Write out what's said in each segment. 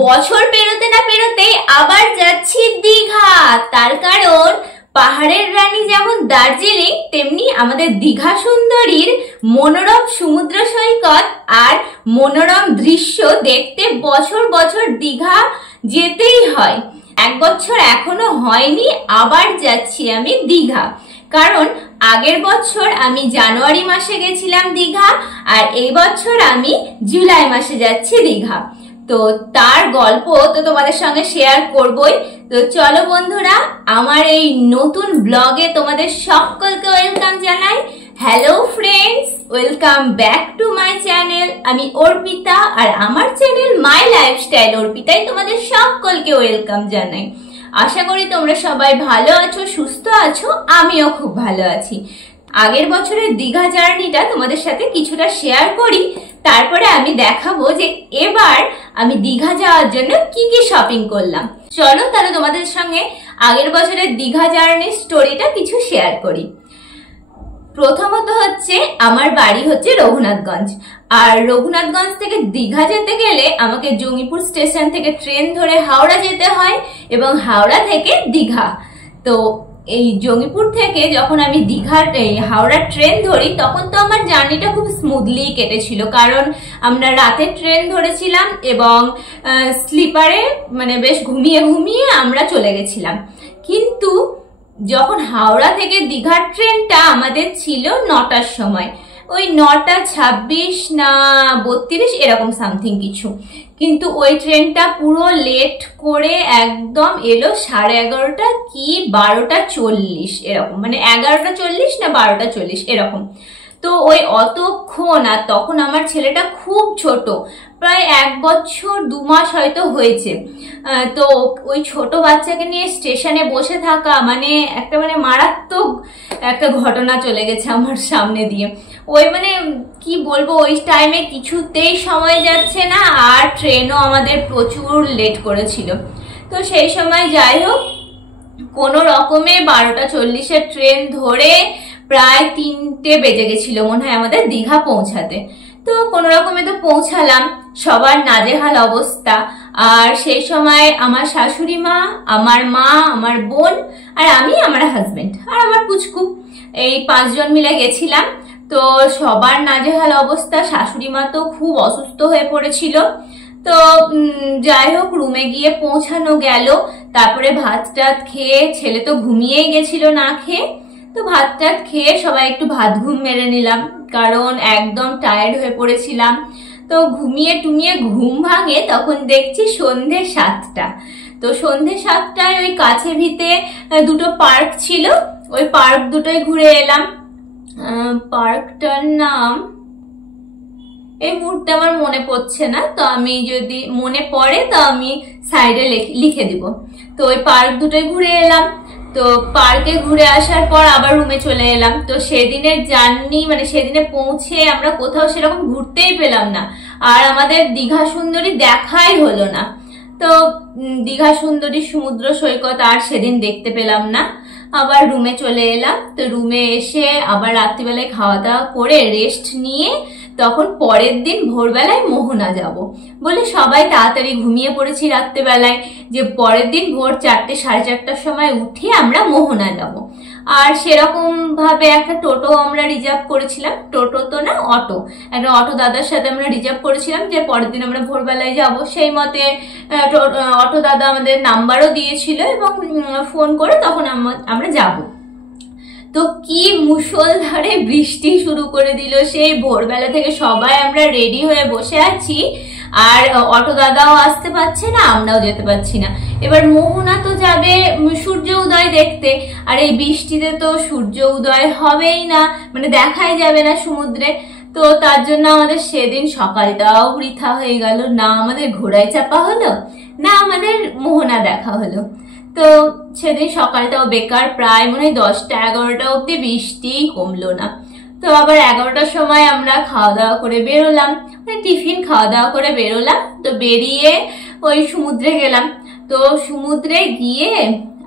বছর পেরোতে না পেরোতেই আবার যাচ্ছি দীঘা। তার কারণ পাহাড়ের রানী যেমন দার্জিলিং, তেমনি আমাদের দীঘা সুন্দরীর মনোরম সমুদ্র সৈকত আর মনোরম দৃশ্য দেখতে বছর বছর দীঘা যেতেই হয়। এক বছর এখনো হয়নি, আবার যাচ্ছি আমি দীঘা। কারণ আগের বছর আমি জানুয়ারি মাসে গেছিলাম দীঘা, আর এই বছর আমি জুলাই মাসে যাচ্ছি দীঘা। তো তার গল্প তো তোমাদের সঙ্গে শেয়ার করবই। তো চলো বন্ধুরা, আমার এই নতুন ব্লগে তোমাদের সকলকে ওয়েলকাম জানাই। Hello friends, welcome back to my channel. আমি অর্পিতা, আর আমার চ্যানেল মাই লাইফস্টাইল অর্পিতাই তোমাদের সকলকে ওয়েলকাম জানাই। আশা করি তোমরা সবাই ভালো আছো, সুস্থ আছো। আমিও খুব ভালো আছি। আগের বছরের দীঘা জার্নিটা তোমাদের সাথে কিছুটা শেয়ার করি, তারপরে আমি দেখাবো যে এবার আমি দীঘা যাওয়ার জন্য কি কি শপিং করলাম। চলো তাহলে তোমাদের সঙ্গে আগের বছরের দীঘা জার্নির স্টোরিটা কিছু শেয়ার করি। প্রথমত হচ্ছে আমার বাড়ি হচ্ছে রঘুনাথগঞ্জ, আর রঘুনাথগঞ্জ থেকে দীঘা যেতে গেলে আমাকে জঙ্গিপুর স্টেশন থেকে ট্রেন ধরে হাওড়া যেতে হয়, এবং হাওড়া থেকে দীঘা। তো এই জঙ্গিপুর থেকে যখন আমি দীঘার হাওড়ার ট্রেন ধরি, তখন তো আমার জার্নিটা খুব স্মুথলি কেটেছিল, কারণ আমরা রাতে ট্রেন ধরেছিলাম এবং স্লিপারে মানে বেশ ঘুমিয়ে ঘুমিয়ে আমরা চলে গেছিলাম। কিন্তু যখন হাওড়া থেকে দীঘার ট্রেনটা আমাদের ছিল 9টার সময়, ওই 9:26 না 32 এরকম সামথিং কিছু, কিন্তু ওই ট্রেনটা পুরো লেট করে একদম এলো 11:30 কি 12:40 এরকম, মানে 11:40 না 12:40 এরকম। তো ওই অতক্ষণ, আর তখন আমার ছেলেটা খুব ছোট, প্রায় 1 বছর 2 মাস হয়তো হয়েছে। তো ওই ছোট বাচ্চাকে নিয়ে স্টেশনে বসে থাকা মানে একটা মারাত্মক একটা ঘটনা চলে গেছে আমার সামনে দিয়ে। ওই কি বলবো, ওই টাইমে কিছুতেই সময় যাচ্ছে না, আর ট্রেনও আমাদের প্রচুর লেট করেছিল। তো সেই সময় যাই হোক, কোনো রকমে 12:40 ট্রেন ধরে প্রায় 3টে বেজে গেছিল মনে হয় আমাদের দীঘা পৌঁছাতে। তো কোনো রকমে তো পৌঁছালাম, সবার নাজেহাল অবস্থা। আর সেই সময় আমার শাশুড়ি মা, আমার মা, আমার বোন, আর আমি, আমার হাজবেন্ড, আর আমার পুচকু, এই 5 জন মিলে গেছিলাম। তো সবার নাজেহাল অবস্থা, শাশুড়ি মা তো খুব অসুস্থ হয়ে পড়েছিল। তো যাই হোক, রুমে গিয়ে পৌঁছানো গেল। তারপরে ভাত টাত খেয়ে, ছেলে তো ঘুমিয়েই গেছিল না খেয়ে, তো ভাত টাত খেয়ে সবাই একটু ভাত ঘুম মেরে নিলাম, কারণ একদম টায়ার্ড হয়ে পড়েছিলাম। তো ঘুমিয়ে টুমিয়ে ঘুম ভাঙে তখন দেখছি সন্ধে 7টা। তো সন্ধে 7টায় ওই কাছে ভিতে 2টো পার্ক ছিল, ওই পার্ক দুটোই ঘুরে এলাম। পার্কটার নাম এই মুহূর্তে আমার মনে পড়ছে না, তো আমি যদি মনে পড়ে তো আমি সাইডে লিখে দিব। তো ওই পার্ক দুটোই ঘুরে এলাম। তো পার্কে ঘুরে আসার পর আবার রুমে চলে এলাম। তো সেদিনের জার্নি সেদিনে পৌঁছে আমরা কোথাও সেরকম ঘুরতেই পেলাম না, আর আমাদের দীঘা সুন্দরী দেখাই হলো না। তো দীঘা সুন্দরী সমুদ্র সৈকত আর সেদিন দেখতে পেলাম না। আবার রুমে চলে এলাম। তো রুমে এসে আবার রাত্রিবেলায় খাওয়া দাওয়া করে রেস্ট নিয়ে তখন পরের দিন ভোরবেলায় মোহনা যাব বলে সবাই তাড়াতাড়ি ঘুমিয়ে পড়েছি রাত্রেবেলায়, যে পরের দিন ভোর 4টে 4:30টার সময় উঠে আমরা মোহনা যাব। আর সেরকম ভাবে একটা টোটো আমরা রিজার্ভ করেছিলাম, টোটো তো না, অটো, একটা অটো দাদার সাথে আমরা রিজার্ভ করেছিলাম যে পরের দিন আমরা ভোরবেলায় যাব। সেই মতে অটো দাদা আমাদের নাম্বারও দিয়েছিল, এবং ফোন করে তখন আমরা যাব। তো কি মুষলধারে বৃষ্টি শুরু করে দিল, সেই ভোরবেলা থেকে সবাই আমরা রেডি হয়ে বসে আছি, আর অটো দাদাও আসতে পারছে না, আমরাও যেতে পারছি না। এবার মোহনা তো যাবে সূর্য উদয় দেখতে, আর এই বৃষ্টিতে তো সূর্য উদয় হবেই না, দেখাই যাবে না সমুদ্রে। তো তার জন্য আমাদের সেদিন সকালটাও বৃথা হয়ে গেল, না আমাদের ঘোড়ায় চাপা হলো, না আমাদের মোহনা দেখা হলো। তো সেদিন সকালটাও বেকার, প্রায় মনে হয় 10টা-11টা অব্দি বৃষ্টি কমলো না। তো আবার 11টার সময় আমরা খাওয়া দাওয়া করে বেরোলাম, টিফিন খাওয়া দাওয়া করে বেরোলাম। তো বেরিয়ে ওই সমুদ্রে গেলাম। তো সমুদ্রে গিয়ে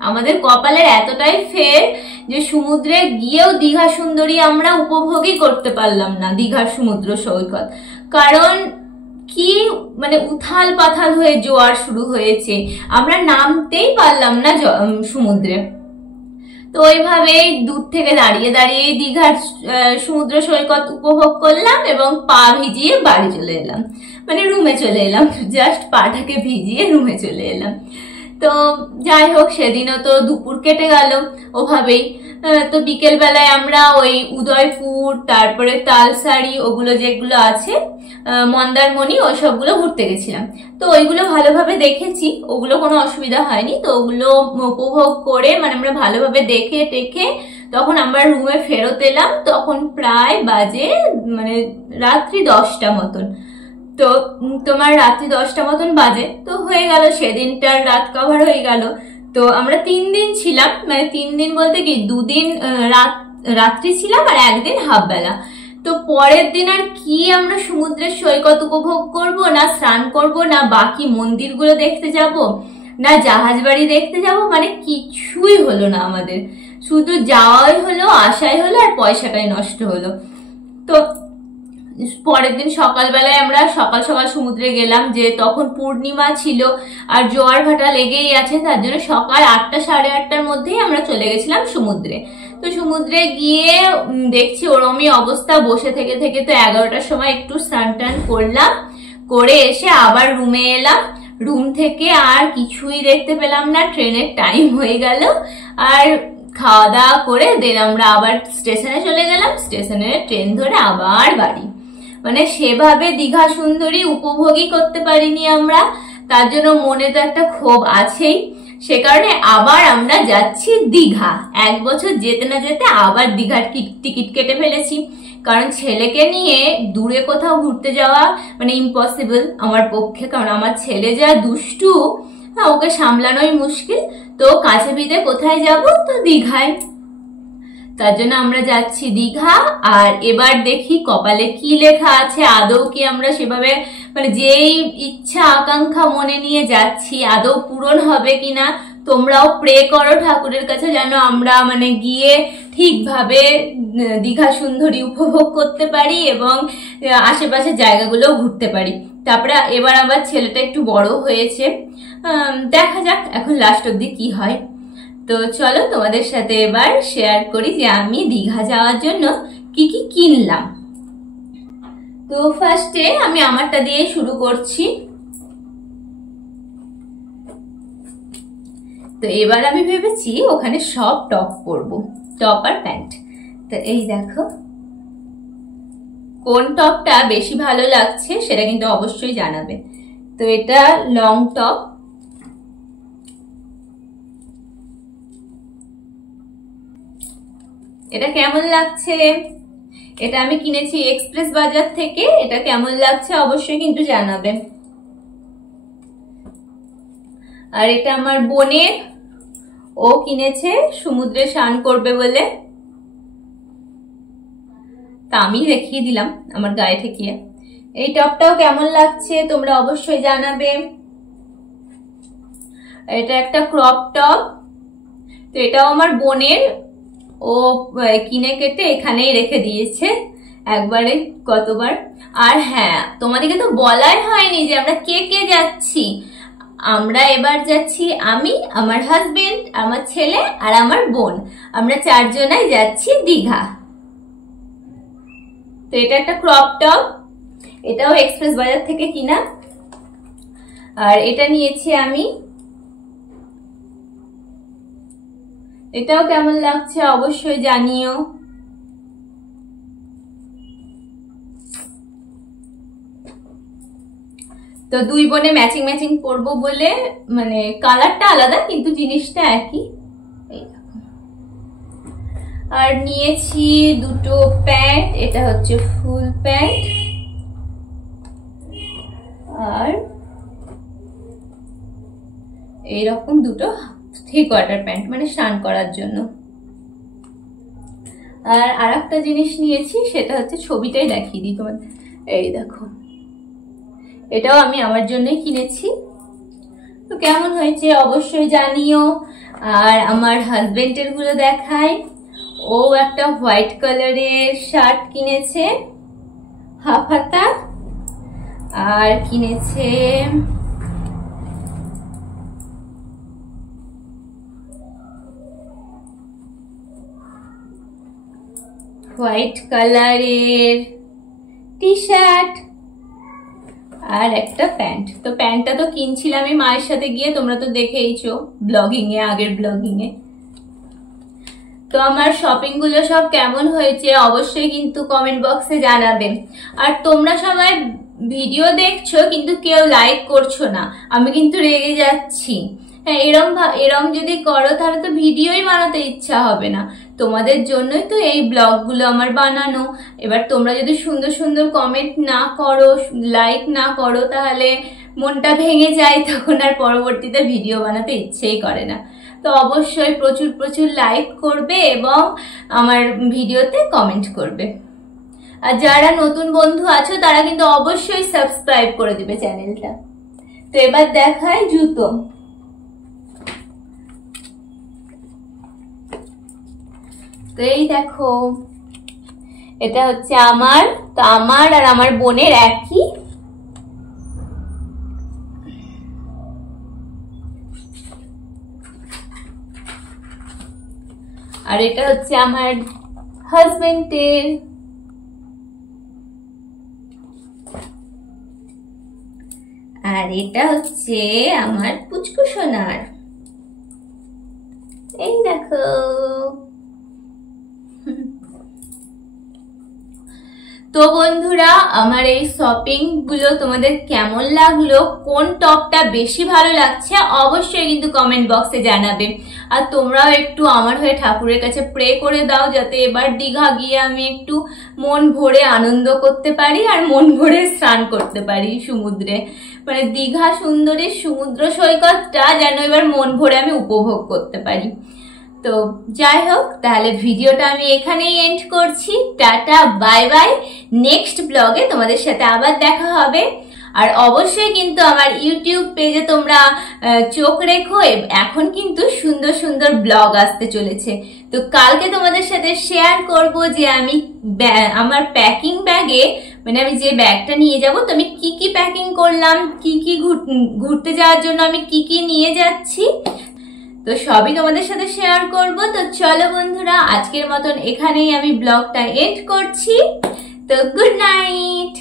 আমাদের কপালের এতটাই ফের যে সমুদ্রে গিয়েও দীঘা সুন্দরী আমরা উপভোগই করতে পারলাম না, দীঘার সমুদ্র সৈকত। কারণ কি মানে উথাল পাথাল হয়ে জোয়ার শুরু হয়েছে, আমরা নামতেই পারলাম না সমুদ্রে। তো ওইভাবে দূর থেকে দাঁড়িয়ে দাঁড়িয়ে দীঘার সমুদ্র সৈকত উপভোগ করলাম এবং পা ভিজিয়ে বাড়ি চলে এলাম, মানে রুমে চলে এলাম, জাস্ট পাটাকে ভিজিয়ে রুমে চলে এলাম। তো যাই হোক, সেদিনও তো দুপুর কেটে গেল ওভাবেই। তো বিকেল বেলায় আমরা ওই উদয়পুর, তারপরে তালসারি, ওগুলো যেগুলো আছে মন্দারমণি, ওই সবগুলো ঘুরতে গেছিলাম। তো ওইগুলো ভালোভাবে দেখেছি, ওগুলো কোনো অসুবিধা হয়নি। তো ওগুলো উপভোগ করে মানে আমরা ভালোভাবে দেখে টেখে তখন আমরা রুমে ফেরত এলাম। তখন প্রায় বাজে মানে রাত্রি 10টা মতন। তো তোমার রাত্রি 10টা মতন বাজে। তো হয়ে গেল, সেদিনটার রাত কভার হয়ে গেল। তো আমরা 3 দিন ছিলাম, মানে 3 দিন বলতে কি 2 দিন রাত্রি ছিলাম আর 1 দিন হাফ বেলা। তো পরের দিন আর কি আমরা সমুদ্রের সৈকত উপভোগ করব, না স্নান করব, না বাকি মন্দিরগুলো দেখতে যাব, না জাহাজ বাড়ি দেখতে যাব, মানে কিছুই হলো না আমাদের। শুধু যাওয়াই হলো, আসাই হলো, আর পয়সাটাই নষ্ট হলো। তো পরের দিন সকালবেলায় আমরা সকাল সকাল সমুদ্রে গেলাম, যে তখন পূর্ণিমা ছিল আর জোয়ার ভাটা লেগেই আছে, তার জন্য সকাল 8টা সাড়ে 8টার মধ্যেই আমরা চলে গেছিলাম সমুদ্রে। তো সমুদ্রে গিয়ে দেখছি ওরমই অবস্থা, বসে থেকে থেকে তো 11টার সময় একটু স্নান টান করলাম, করে এসে আবার রুমে এলাম। রুম থেকে আর কিছুই দেখতে পেলাম না, ট্রেনের টাইম হয়ে গেল। আর খাওয়া দাওয়া করে দেন আমরা আবার স্টেশনে চলে গেলাম, স্টেশনে ট্রেন ধরে আবার বাড়ি। মানে সেভাবে দীঘা সুন্দরী উপভোগই করতে পারিনি আমরা, তার জন্য মনে তো একটা ক্ষোভ আছেই। সে কারণে আবার আমরা যাচ্ছি দীঘা। 1 বছর যেতে না যেতে আবার দীঘার টিকিট কেটে ফেলেছি, কারণ ছেলেকে নিয়ে দূরে কোথাও ঘুরতে যাওয়া মানে ইম্পসিবল আমার পক্ষে, কারণ আমার ছেলে যা দুষ্টু, ওকে সামলানোই মুশকিল। তো কাছে পিঠে কোথায় যাব, তো দীঘায়। তার জন্য আমরা যাচ্ছি দীঘা। আর এবার দেখি কপালে কি লেখা আছে, আদৌ কি আমরা সেভাবে মানে যেই ইচ্ছা আকাঙ্ক্ষা মনে নিয়ে যাচ্ছি আদৌ পূরণ হবে কিনা। তোমরাও প্রে করো ঠাকুরের কাছে, যেন আমরা মানে গিয়ে ঠিকভাবে দীঘা সুন্দরী উপভোগ করতে পারি এবং আশেপাশের জায়গাগুলো ঘুরতে পারি। তারপরে এবার আবার ছেলেটা একটু বড় হয়েছে, দেখা যাক এখন লাস্ট অব্দি কি হয়। তো চলো তোমাদের সাথে এবার শেয়ার করি যে আমি দীঘা যাওয়ার জন্য কি কি কিনলাম। তো ফার্স্টে আমি আমারটা দিয়ে শুরু করছি। তো এবার আমি ভেবেছি ওখানে সব টপ পরবো, টপ আর প্যান্ট। তো এই দেখো, কোন টপটা বেশি ভালো লাগছে সেটা কিন্তু অবশ্যই জানাবে। তো এটা লং টপ, এটা কেমন লাগছে? এটা আমি কিনেছি এক্সপ্রেস বাজার থেকে, এটা কেমন লাগছে অবশ্যই কিন্তু জানাবে। আর এটা আমার বোনের, ও কিনেছে সমুদ্রে স্নান করবে বলে, তা আমি দেখিয়ে দিলাম আমার গায়ে ঠেকিয়ে। এই টপটাও কেমন লাগছে তোমরা অবশ্যই জানাবে। এটা একটা ক্রপ টপ, তো এটাও আমার বোনের, ও কিনে কেটে এখানেই রেখে দিয়েছে একবারে কতবার। আর হ্যাঁ, তোমাদেরকে তো বলাই হয়নি যে আমরা কে কে যাচ্ছি। আমরা এবার যাচ্ছি আমি, আমার হাজবেন্ড, আমার ছেলে আর আমার বোন, আমরা 4 জনাই যাচ্ছি দীঘা। তো এটা একটা ক্রপ টপ, এটাও এক্সপ্রেস বাজার থেকে কিনা। আর এটা নিয়েছি আমি, এটাও কেমন লাগছে অবশ্যই জানিও। তো 2 বোনে ম্যাচিং ম্যাচিং পরবো বলে, মানে কালারটা আলাদা কিন্তু জিনিসটা একই। আর নিয়েছি 2টো প্যান্ট, এটা হচ্ছে ফুল প্যান্ট আর এইরকম 2টো 3/4 প্যান্ট, মানে স্নান করার জন্য। আর আরেকটা জিনিস নিয়েছি, সেটা হচ্ছে ছবিটাই দেখিয়ে দিই তোমাদের। এই দেখো, এটাও আমি আমার জন্যই কিনেছি। তো কেমন হয়েছে অবশ্যই জানিও। আর আমার হাজবেন্ডের গুলো দেখাই। ও একটা হোয়াইট কালারের শার্ট কিনেছে, হাফ হাতা। আর কিনেছে হোয়াইট কালারের টি শার্ট আর একটা প্যান্ট। তো প্যান্টটা তো কিনছিলাম আমি মায়ের সাথে গিয়ে, তোমরা তো দেখেইছো ব্লগিং এ, আগের ব্লগিং এ। তো আমার শপিং গুলো সব কেমন হয়েছে অবশ্যই কিন্তু কমেন্ট বক্সে জানাবে। আর তোমরা সবাই ভিডিও দেখছো কিন্তু কেউ লাইক করছো না, আমি কিন্তু রেগে যাচ্ছি। হ্যাঁ, এরম যদি করো তাহলে তো ভিডিওই বানাতে ইচ্ছা হবে না। তোমাদের জন্যই তো এই ব্লগগুলো আমার বানানো। এবার তোমরা যদি সুন্দর সুন্দর কমেন্ট না করো, লাইক না করো, তাহলে মনটা ভেঙে যায়, তখন আর পরবর্তীতে ভিডিও বানাতে ইচ্ছেই করে না। তো অবশ্যই প্রচুর প্রচুর লাইক করবে এবং আমার ভিডিওতে কমেন্ট করবে। আর যারা নতুন বন্ধু আছো তারা কিন্তু অবশ্যই সাবস্ক্রাইব করে দিবে চ্যানেলটা। তো এবার দেখায় জুতো। তো এই দেখো, এটা হচ্ছে আমার, তো আমার আর আমার বোনের একই। আর এটা হচ্ছে আমার হাজবেন্ডের। আর এটা হচ্ছে আমার পুচকু সোনার। এই দেখো। তো বন্ধুরা, আমার এই শপিং গুলো তোমাদের কেমন লাগলো, কোন টপটা বেশি ভালো লাগছে অবশ্যই কিন্তু কমেন্ট বক্সে জানাবে। আর তোমরাও একটু আমার হয়ে ঠাকুরের কাছে প্রে করে দাও, যাতে এবার দীঘা গিয়ে আমি একটু মন ভরে আনন্দ করতে পারি আর মন ভরে স্নান করতে পারি সমুদ্রে। মানে দীঘা সুন্দরীর সমুদ্র সৈকতটা যেন এবার মন ভরে আমি উপভোগ করতে পারি। তো যাই হোক, তাহলে ভিডিওটা আমি এখানেই এন্ড করছি। Tata, bye bye. নেক্সট ব্লগে তোমাদের সাথে আবার দেখা হবে। আর অবশ্যই কিন্তু আমার ইউটিউব পেজে তোমরা চোখ রেখো, এখন কিন্তু সুন্দর সুন্দর ব্লগ আসতে চলেছে। তো কালকে তোমাদের সাথে শেয়ার করব যে আমি আমার প্যাকিং ব্যাগে, মানে আমি যে ব্যাগটা নিয়ে যাব, তো আমি কি কি প্যাকিং করলাম, কি কি ঘুরতে যাওয়ার জন্য আমি কি কি নিয়ে যাচ্ছি, তো সবই তোমাদের সাথে শেয়ার করব। তো চলো বন্ধুরা, আজকের মতন এখানেই আমি ব্লগটা এন্ড করছি। তো গুড নাইট।